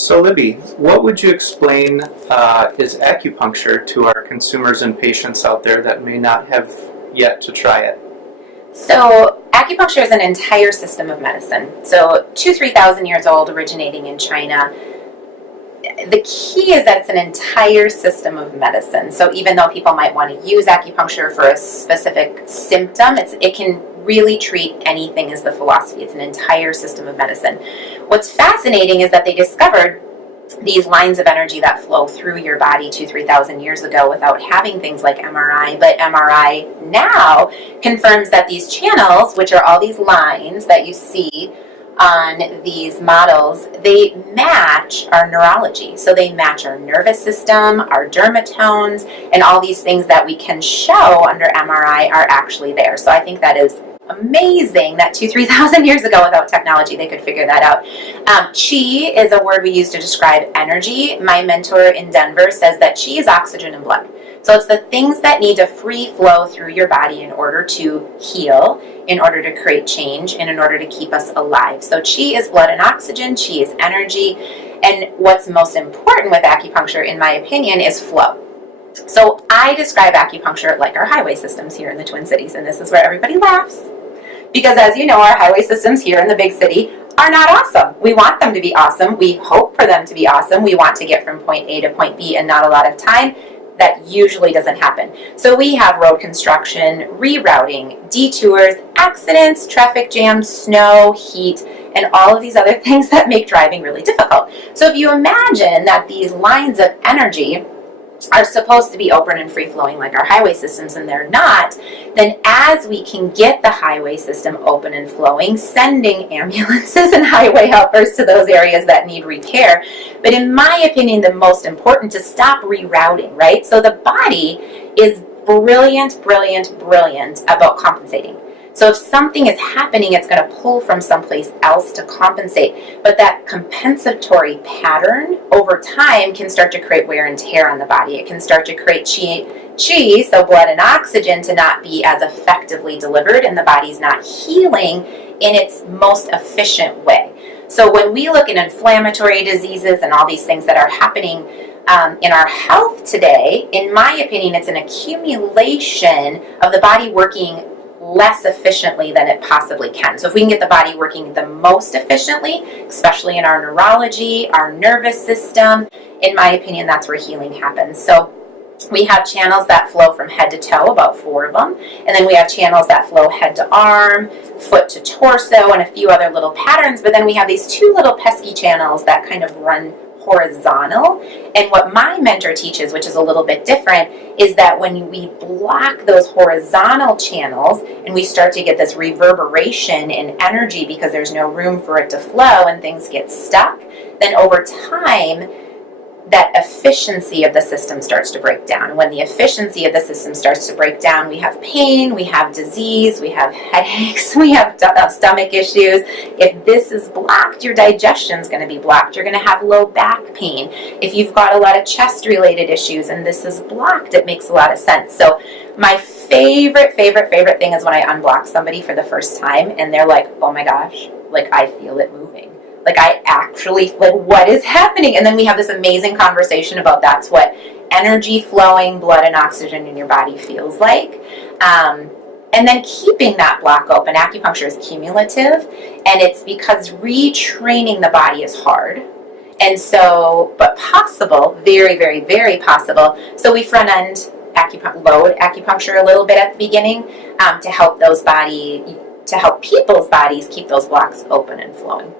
So Libby, what would you explain is acupuncture to our consumers and patients out there that may not have yet to try it? So acupuncture is an entire system of medicine. So 3,000 years old, originating in China. The key is that it's an entire system of medicine. So even though people might want to use acupuncture for a specific symptom, it can really treat anything is the philosophy. It's an entire system of medicine. What's fascinating is that they discovered these lines of energy that flow through your body 3,000 years ago without having things like MRI. But MRI now confirms that these channels, which are all these lines that you see on these models, they match our neurology. So they match our nervous system, our dermatomes, and all these things that we can show under MRI are actually there. So I think that is amazing that 3,000 years ago without technology they could figure that out. Qi is a word we use to describe energy. My mentor in Denver says that Qi is oxygen and blood. So it's the things that need to free flow through your body in order to heal, in order to create change, and in order to keep us alive. So Qi is blood and oxygen, Qi is energy, and what's most important with acupuncture, in my opinion, is flow. So I describe acupuncture like our highway systems here in the Twin Cities, and this is where everybody laughs. Because as you know, our highway systems here in the big city are not awesome. We want them to be awesome. We hope for them to be awesome. We want to get from point A to point B in not a lot of time. That usually doesn't happen. So we have road construction, rerouting, detours, accidents, traffic jams, snow, heat, and all of these other things that make driving really difficult. So if you imagine that these lines of energy are supposed to be open and free-flowing like our highway systems, and they're not, then as we can get the highway system open and flowing, sending ambulances and highway helpers to those areas that need repair. But in my opinion, the most important to stop rerouting, right? So the body is brilliant about compensating. So if something is happening, it's going to pull from someplace else to compensate. But that compensatory pattern over time can start to create wear and tear on the body. It can start to create qi, so blood and oxygen, to not be as effectively delivered, and the body's not healing in its most efficient way. So when we look at inflammatory diseases and all these things that are happening in our health today, in my opinion, it's an accumulation of the body working less efficiently than it possibly can. So if we can get the body working the most efficiently, especially in our neurology, our nervous system, in my opinion, that's where healing happens. So we have channels that flow from head to toe, about 4 of them, and then we have channels that flow head to arm, foot to torso, and a few other little patterns, but then we have these 2 little pesky channels that kind of run horizontal. And what my mentor teaches, which is a little bit different, is that when we block those horizontal channels and we start to get this reverberation in energy because there's no room for it to flow and things get stuck, then over time that efficiency of the system starts to break down. And when the efficiency of the system starts to break down, we have pain, we have disease, we have headaches, we have stomach issues. If this is blocked, your digestion's going to be blocked. You're going to have low back pain. If you've got a lot of chest-related issues and this is blocked, it makes a lot of sense. So my favorite thing is when I unblock somebody for the first time and they're like, oh my gosh, like I feel it moving. Like I actually, like what is happening? And then we have this amazing conversation about that's what energy flowing, blood and oxygen in your body feels like. And then keeping that block open. Acupuncture is cumulative, and it's because retraining the body is hard. And so, but possible, very possible. So we front end load acupuncture a little bit at the beginning to help people's bodies keep those blocks open and flowing.